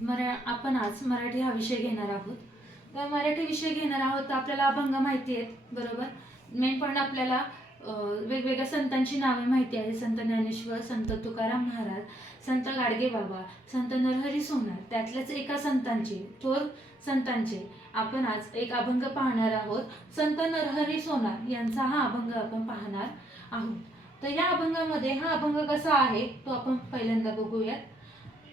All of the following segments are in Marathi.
आपण आज मराठी हा विषय घेणार आहोत. तर मराठी विषय घेणार आहोत तर आपल्याला अभंग माहिती आहेत, बरोबर. मेन पण आपल्याला वेगवेगळ्या संतांची नावे माहिती आहे. संत ज्ञानेश्वर, संत तुकाराम महाराज, संत गाडगे बाबा, संत नरहरी सोनार, त्यातल्याच एका संतांचे, थोर संतांचे आपण आज एक अभंग पाहणार आहोत. संत नरहरी सोनार यांचा हा अभंग आपण पाहणार आहोत. तर या अभंगामध्ये हा अभंग कसा आहे तो आपण पहिल्यांदा बघूयात.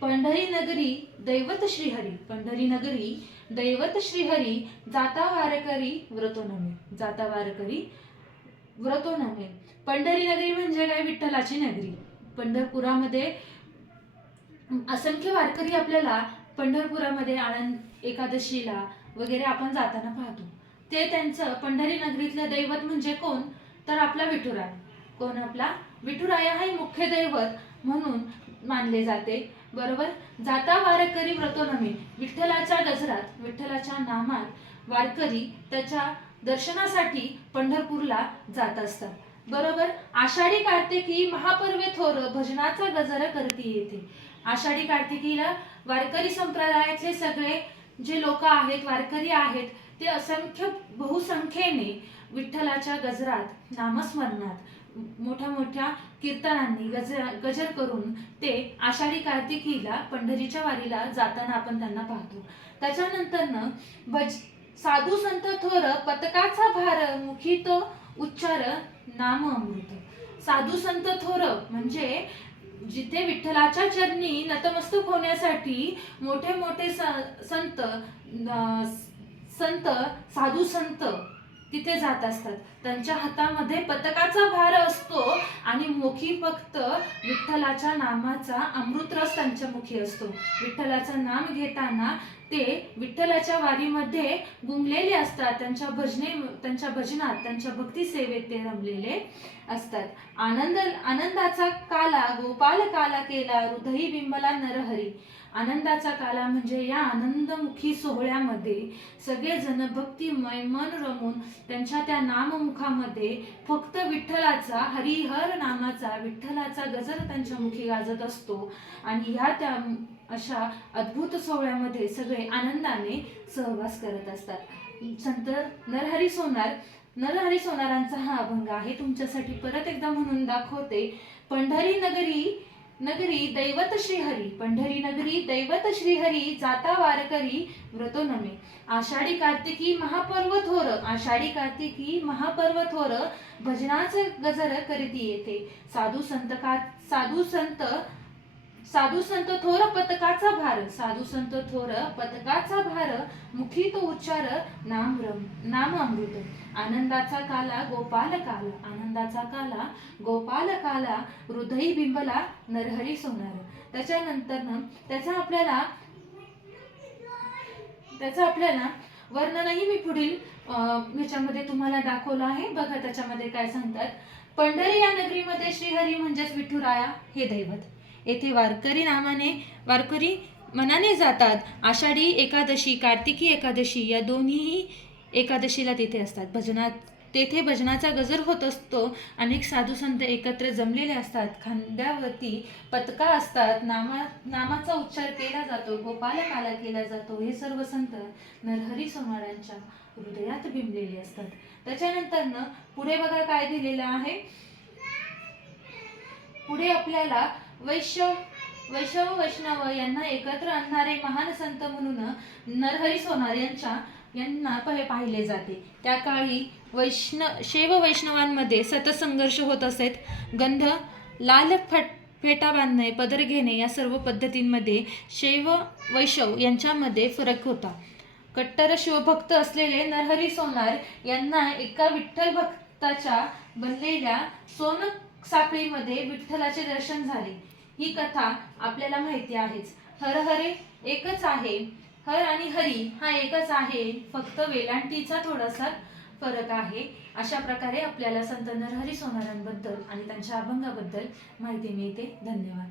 पंढरी नगरी दैवत श्रीहरी, पंढरी नगरी दैवत श्रीहरी, जाता वारकरी व्रतो नमे, जाता वारकरी व्रतो नमे. पंढरी नगरी म्हणजे काय? विठ्ठलाची नगरी. पंढरपुरामध्ये असंख्य वारकरी आपल्याला पंढरपुरामध्ये आनंद एकादशीला वगैरे आपण जाताना पाहतो. ते त्यांचं पंढरी नगरीतलं दैवत म्हणजे कोण? तर आपला विठुराय. कोण? आपला विठुराया हे मुख्य दैवत म्हणून मानले जाते, बरोबर. जाता वारकरी व्रतो नमे, विठ्ठलाच्या गजरात, विठ्ठलाच्या नामात वारकरी त्याच्या दर्शनासाठी पंढरपूरला जात असतात, बरोबर. आषाढी कार्तिकी महापर्वे थोर, भजनाचा गजर करती येते. आषाढी कार्तिकीला वारकरी संप्रदायातले सगळे जे लोक आहेत, वारकरी आहेत, ते असंख्य बहुसंख्येने विठ्ठलाच्या गजरात, नामस्मरणात, मोठ्या मोठ्या कीर्तनांनी गजर करून ते आषाढी कार्तिकीला पंढरीच्या वारीला जाताना आपण त्यांना पाहतो. त्याच्यानंतर साधू संत थोर, पतकाचा भार, मुखी तो उच्चार नाम अमृत. साधू संत थोर म्हणजे जिथे विठ्ठलाच्या चरणी नतमस्तक होण्यासाठी मोठे मोठे संत साधू संत तिथे जात असतात. त्यांच्या हातामध्ये पतकाचा भार असतो आणि मुखी फक्त विठ्ठलाच्या नामाचा अमृतरस त्यांच्या मुखी असतो. विठ्ठलाचं नाम घेताना ते विठ्ठलाच्या वारीमध्ये गुंगलेले असतात. त्यांच्या भजनात, त्यांच्या भक्ती सेवेत ते रमलेले असतात. आनंदाचा काला गोपाल काला केला, हृदयी बिंबला नरहरी. आनंदाचा काला म्हणजे या आनंदमुखी सोहळ्यामध्ये सगळेजण भक्तिमय मन रमून त्यांच्या त्या नाममुखामध्ये फक्त विठ्ठलाचा, हरिहर नामाचा, विठ्ठलाचा गजर त्यांच्या मुखी गाजत असतो. आणि ह्या त्या अशा अद्भुत सोहळ्यामध्ये सगळे आनंदाने सहवास करत असतात. संत नरहरी सोनारांचा हा अभंग आहे. तुमच्यासाठी परत एकदा म्हणून दाखवते. पंढरी नगरी दैवत श्रीहरी, पंढरी नगरी दैवत श्रीहरी, जाता वारकरी व्रतो नमे. आषाढी कार्तिकी महापर्व थोर, आषाढी कार्तिकी महापर्व थोर, भजनाचे गजर करीती येते. साधू संत थोर पतकाचा भार, साधू संत थोर पतकाचा भार, मुखी तो उच्चार नाम अमृत. आनंदाचा काला गोपाल काला, आनंदाचा काला गोपाल काला, हृदयी बिंबला नरहरी सोनार. त्याच्यानंतर त्याचा आपल्याला वर्णनही मी पुढील ह्याच्यामध्ये तुम्हाला दाखवलं आहे. बघा त्याच्यामध्ये काय सांगतात. पंढरी या नगरीमध्ये श्रीहरी म्हणजेच विठुराया हे दैवत. येथे वारकरी मनाने जातात. आषाढी एकादशी, कार्तिकी एकादशी या दोन्ही एकादशीला तिथे असतात. तेथे भजनाचा गजर होत असतो. अनेक साधू संत एकत्र जमलेले असतात. खांद्यावरती पतका असतात. नामाचा उच्चार केला जातो, गोपाल काला केला जातो. हे सर्व संत नरहरी सोनारांच्या हृदयात बिंबलेले असतात. त्याच्यानंतर पुढे बघा काय दिलेलं आहे. पुढे आपल्याला वैष्णव यांना एकत्र आणणारे महान संत म्हणून नरहरी सोनार यांना पाहिले जाते. त्या काळी शैव वैष्णवांमध्ये सतसंघर्ष होत असेत. गंध, लाल फेटा बांधणे, पदर घेणे या सर्व पद्धतींमध्ये शैव वैष्णव यांच्यामध्ये फरक होता. कट्टर शिवभक्त असलेले नरहरी सोनार यांना एका विठ्ठल भक्ताच्या बनलेल्या सोन साखळीमध्ये विठ्ठलाचे दर्शन झाले. ही कथा आपल्याला माहिती आहेच. हर हरे एकच आहे, हर आणि हरी हा एकच आहे, फक्त वेलांटीचा थोडासा फरक आहे. अशा प्रकारे आपल्याला संत नरहरी सोनारांबद्दल आणि त्यांच्या अभंगाबद्दल माहिती मिळते. धन्यवाद.